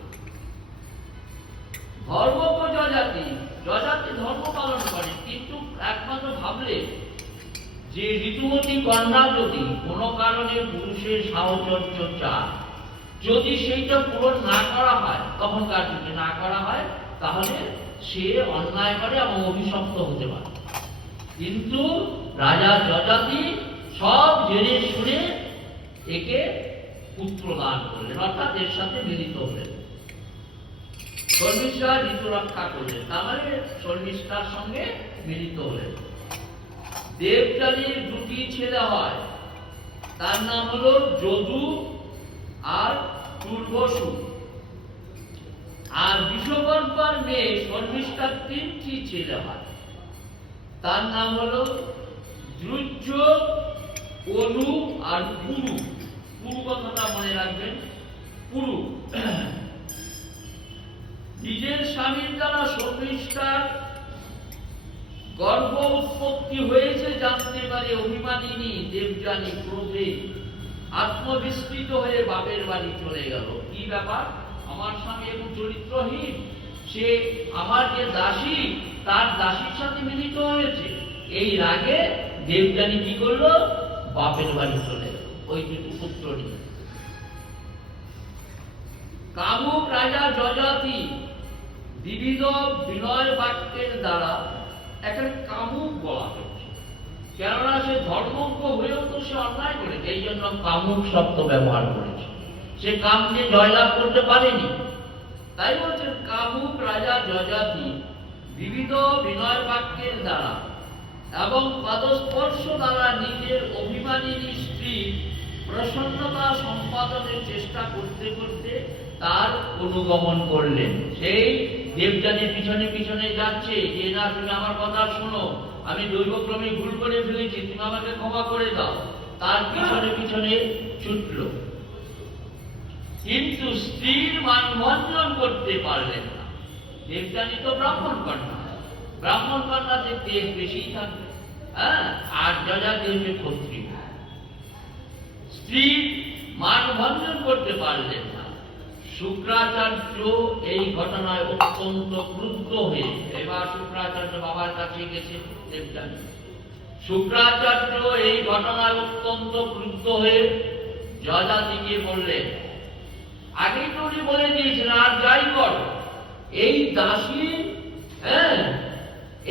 ধর্মজ্ঞ জয়জাতি ধর্ম পালন করে, কিন্তু একমাত্র ভাবলে যে ঋতুমতী কন্যা যদি কোনো কারণে পুরুষের সাহচর্য চায়, যদি সেইটা পূরণ না করা হয়, তখনকার যুগে না করা হয়, তাহলে সে অন্যায় করে এবং অভিশপ্ত হতে পারে। কিন্তু রাজা যজাতি সব জেনে শুনে একে পুত্র দান করলেন, অর্থাৎ এর সাথে মিলিত হলেন। শর্মিষ্ঠা ঋতু রক্ষা করলেন, তার মানে শর্মিষ্ঠার সঙ্গে মিলিত হলেন। দেবযানীর দুটি ছেলে হয়, তার নাম হলো যদু আর পূর্বসু। আর বিশ্বকর্মার মেয়ে শর্মিষ্ঠার তিনটি ছেলে হয়, তার নাম হলো দ্রুজ, অনু আর পুরু। পুরু কথাটা মনে রাখবেন, পুরু। নিজের স্বামীর দ্বারা শর্মিষ্ঠার গর্ভ উৎপত্তি হয়েছে জানতে পারে অভিমানিনী দেবযানী ক্রোধে আত্মবিস্মৃত হয়ে বাপের বাড়ি চলে গেল। কি ব্যাপার, আমার স্বামী এখন চরিত্রহীন, সে আমার যে দাসী তার দাসীর সাথে মিলিত হয়েছে। এই রাগে দেবযানী কি করলো, বাপের বাড়ি চলে গেল ওই দুটো পুত্র নিয়ে। কামুক রাজা যজাতি বিবিধ বিনয় বাক্যের দ্বারা এখানে কামুক বলা হয়েছে, কেননা সে ধর্মজ্ঞ হয়েও তো সে অন্যায় করেছে, এই জন্য কামুক শব্দ ব্যবহার করেছে। সে কামকে জয়লাভ করতে পারেনি, তাই বলছে কামুক রাজা যজাতি বিবিধ বিনয় বাক্যের দ্বারা এবং পদস্পর্শ দ্বারা নিজের অভিমানিনী স্ত্রী প্রসন্নতা সম্পাদনের চেষ্টা করতে করতে তার অনুগমন করলেন। সেই দেবযানীর পিছনে পিছনে যাচ্ছে যে না তুমি আমার কথা শোনো, আমি দৈবক্রমে ভুল করে ফেলেছি, তুমি আমাকে ক্ষমা করে দাও। তার পিছনে পিছনে ছুটল, কিন্তু স্ত্রীর মানভঞ্জন করতে পারলেন না। দেবযানী তো ব্রাহ্মণ কন্যা, ব্রাহ্মণ কন্যাদের দেশ বেশি থাকবে, আর যজাতি হচ্ছে ক্ষত্রিয়। স্ত্রীর মানভঞ্জন করতে পারলেন না, শুক্রাচার্য এই ঘটনায় অত্যন্ত ক্রুদ্ধ হয়ে, এবার শুক্রাচার্য বাবার কাছে গেছে দেবযানী। শুক্রাচার্য এই ঘটনায় অত্যন্ত ক্রুদ্ধ হয়ে যযাতিকে বললেন, আগেই তো উনি বলে দিয়েছিলেন আর যাই কর, এই দাসী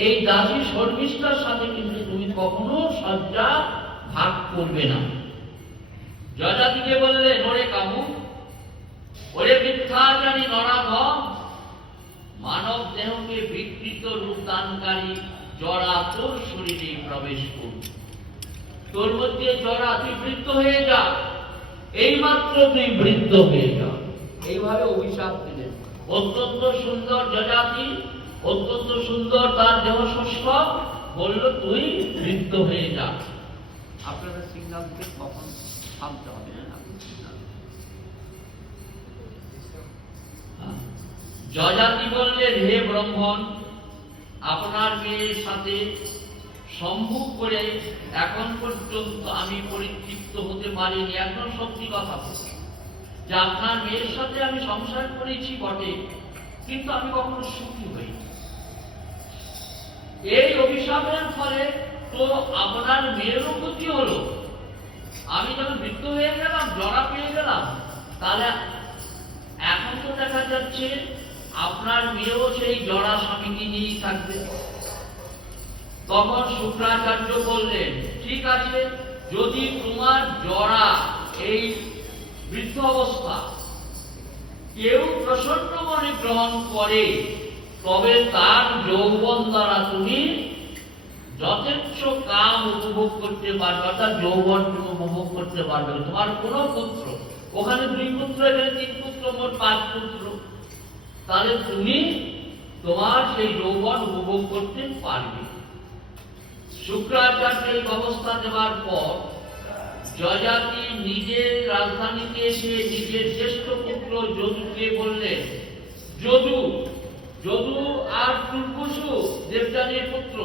এই দাসী শর্মিষ্ঠার সাথে কিন্তু তুমি কখনো শয্যা ভাগ করবে না। যযাতিকে বললেন, ওরে কামু, ওরে মিথ্যাচারী নরাধম, মানব দেহকে বিকৃত রূপ দানকারী জরা তোর শরীরে প্রবেশ করুন, তোর মধ্যে জরা, তুই বৃদ্ধ হয়ে যা, এইমাত্র তুই বৃদ্ধ হয়ে যা। এইভাবে অভিশাপ দিলেন। অত্যন্ত সুন্দর যযাতি, অত্যন্ত সুন্দর তার দেহ শুষ্ক, বলল তুই বৃদ্ধ হয়ে যা। আপনারা সিগন্যাল দিতে কখন থামতে হবে না। যযাতি বললেন, হে ব্রাহ্মণ, আপনার মেয়ের সাথে সম্মুখ করে এখন পর্যন্ত আমি পরিতৃপ্ত হতে পারিনি। একদম সত্যি কথা যে আপনার মেয়ের সাথে আমি সংসার করেছি বটে, কিন্তু আমি কখনো সুখী হইনি। এই অভিশাপের ফলে তো আপনার মেয়েরও ক্ষতি হলো। আমি যখন বৃদ্ধ হয়ে গেলাম, জরা পেয়ে গেলাম, তাহলে এখন তো দেখা যাচ্ছে আপনার মেয়েও সেই জরা স্বামীকে নিয়েই থাকবে। তখন শুক্রাচার্য বললেন, ঠিক আছে, যদি তোমার জরা এই বৃদ্ধ অবস্থা কেউ প্রসন্ন মনে গ্রহণ করে, তবে তার যৌবন দ্বারা তুমি যথেচ্ছ কাম উপভোগ করতে পারবে, অর্থাৎ যৌবন তুমি উপভোগ করতে পারবে। তোমার কোন পুত্র, ওখানে 2 পুত্র, এখানে 3 পুত্র, মোট 5 পুত্র, তাহলে তুমি তোমার সেই যৌবন উপভোগ করতে পারবে। শুক্রাচার্য এই ব্যবস্থা দেওয়ার পর যযাতি নিজের রাজধানীতে এসে নিজের জ্যেষ্ঠ পুত্র যদুকে বললেন, যদু, যদু আর তুর্কুসু দেবযানীর পুত্র,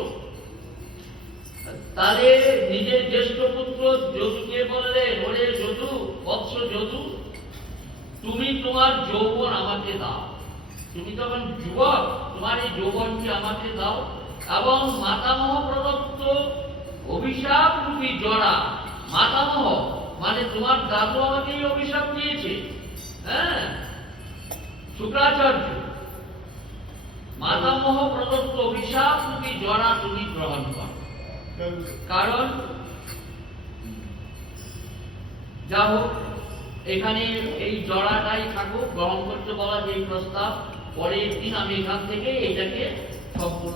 তাহলে নিজের জ্যেষ্ঠ পুত্র যদুকে বললেন, ওরে যদু, বৎস যদু, তুমি তোমার যৌবন আমাকে দাও। তুমি তখন যুবক, তোমার এই যৌবনকে আমাকে দাও, এবং মাতামহ প্রদত্ত অভিশাপ রূপী জরা, মাতামহ মানে তোমার দাদু আমাকে এই অভিশাপ দিয়েছে। শুক্রাচার্য, মাতামহ প্রদত্ত অভিশাপ রূপী জরা তুমি গ্রহণ করো। কারণ যা হোক, এখানে এই জরাটাই থাকুক, গ্রহণ করতে বলা যে প্রস্তাব, পরের দিন আমি এখান থেকে এটাকে সম্পূর্ণ